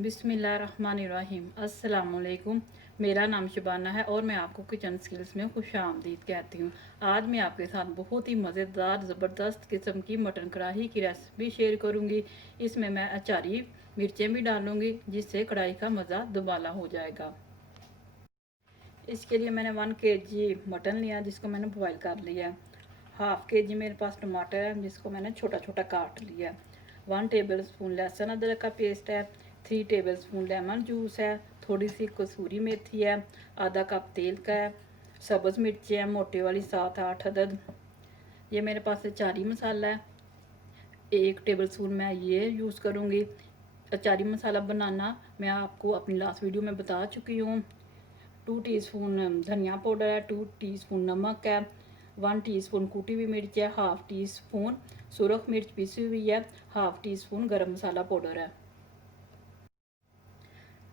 बिस्मिल्लाहिर्रहमानिर्रहीम। अस्सलाम वालेकुम। मेरा नाम शबाना है और मैं आपको किचन स्किल्स में खुश आमदीद कहती हूँ। आज मैं आपके साथ बहुत ही मज़ेदार ज़बरदस्त किस्म की मटन कढ़ाई की रेसिपी शेयर करूँगी। इसमें मैं अचारी मिर्चें भी डालूँगी जिससे कढ़ाई का मज़ा दुबाला हो जाएगा। इसके लिए मैंने 1 kg मटन लिया जिसको मैंने बॉयल कर लिया है। हाफ़ kg मेरे पास टमाटर है जिसको मैंने छोटा छोटा काट लिया है। 1 टेबल स्पून लहसुन अदरक का पेस्ट है। 3 टेबल स्पून लेमन जूस है। थोड़ी सी कसूरी मेथी है। आधा कप तेल का है। सब्ज़ मिर्ची है मोटे वाली 7-8 अदद। ये मेरे पास अचारी मसाला है। 1 टेबल स्पून मैं ये यूज़ करूँगी। अचारी मसाला बनाना मैं आपको अपनी लास्ट वीडियो में बता चुकी हूँ। 2 टीस्पून धनिया पाउडर है। 2 टीस्पून नमक है। 1 टीस्पून कूटी हुई मिर्च है। हाफ़ टी स्पून सुरख मिर्च पीसी हुई है। हाफ़ टी स्पून गरम मसाला पाउडर है।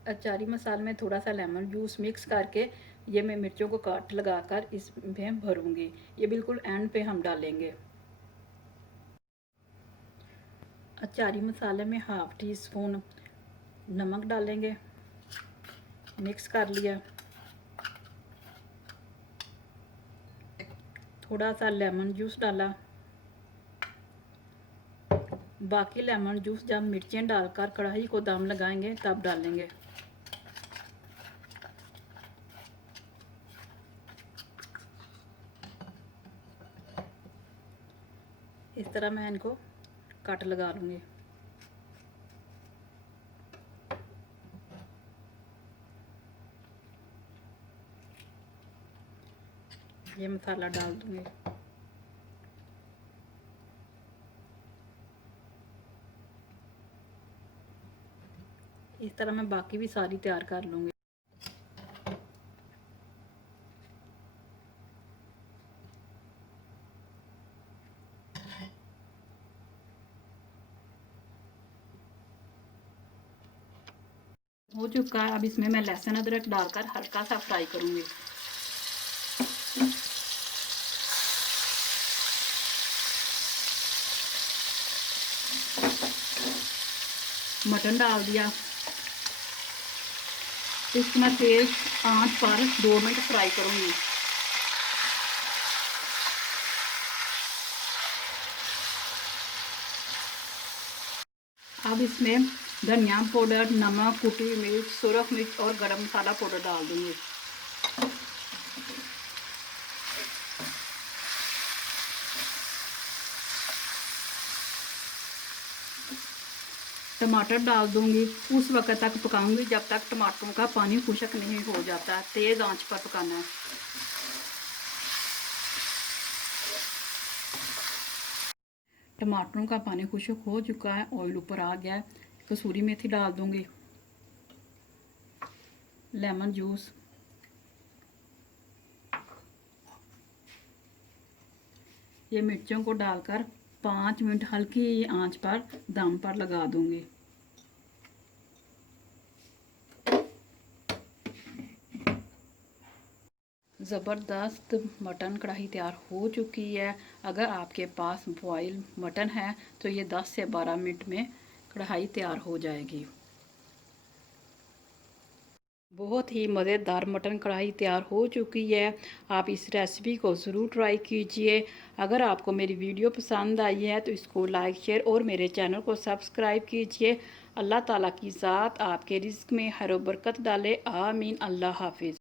अचारी मसाले में थोड़ा सा लेमन जूस मिक्स करके ये मैं मिर्चों को काट लगाकर इसमें भरूंगी। ये बिल्कुल एंड पे हम डालेंगे। अचारी मसाले में हाफ़ टी स्पून नमक डालेंगे। मिक्स कर लिया। थोड़ा सा लेमन जूस डाला। बाकी लेमन जूस जब मिर्चें डालकर कढ़ाई को दम लगाएंगे तब डालेंगे। इस तरह मैं इनको कट लगा लूँगी। ये मसाला डाल दूँगी। इस तरह मैं बाकी भी सारी तैयार कर लूँगी। हो चुका है। अब इसमें मैं लहसुन अदरक डालकर हल्का सा फ्राई करूँगी। मटन डाल दिया। इसको मैं तेज आंच पर 2 मिनट फ्राई करूँगी। अब इसमें धनिया पाउडर, नमक, कुटी हुई मिर्च, सुरख मिर्च और गरम मसाला पाउडर डाल दूँगी। टमाटर डाल दूँगी। उस वक्त तक पकाऊंगी जब तक टमाटरों का पानी खुश्क नहीं हो जाता। तेज़ आंच पर पकाना है। टमाटरों का पानी खुश्क हो चुका है। ऑयल ऊपर आ गया है। कसूरी मेथी डाल दूँगी। लेमन जूस, ये मिर्चों को डालकर 5 मिनट हल्की आंच पर दम पर लगा दूँगी। ज़बरदस्त मटन कढ़ाई तैयार हो चुकी है। अगर आपके पास बॉयल मटन है तो ये 10 से 12 मिनट में कढ़ाई तैयार हो जाएगी। बहुत ही मज़ेदार मटन कढ़ाई तैयार हो चुकी है। आप इस रेसिपी को ज़रूर ट्राई कीजिए। अगर आपको मेरी वीडियो पसंद आई है तो इसको लाइक शेयर और मेरे चैनल को सब्सक्राइब कीजिए। अल्लाह ताला की ज़ात आपके रिज़्क़ में खैर व बरकत डाले। आमीन। अल्लाह हाफ़िज़।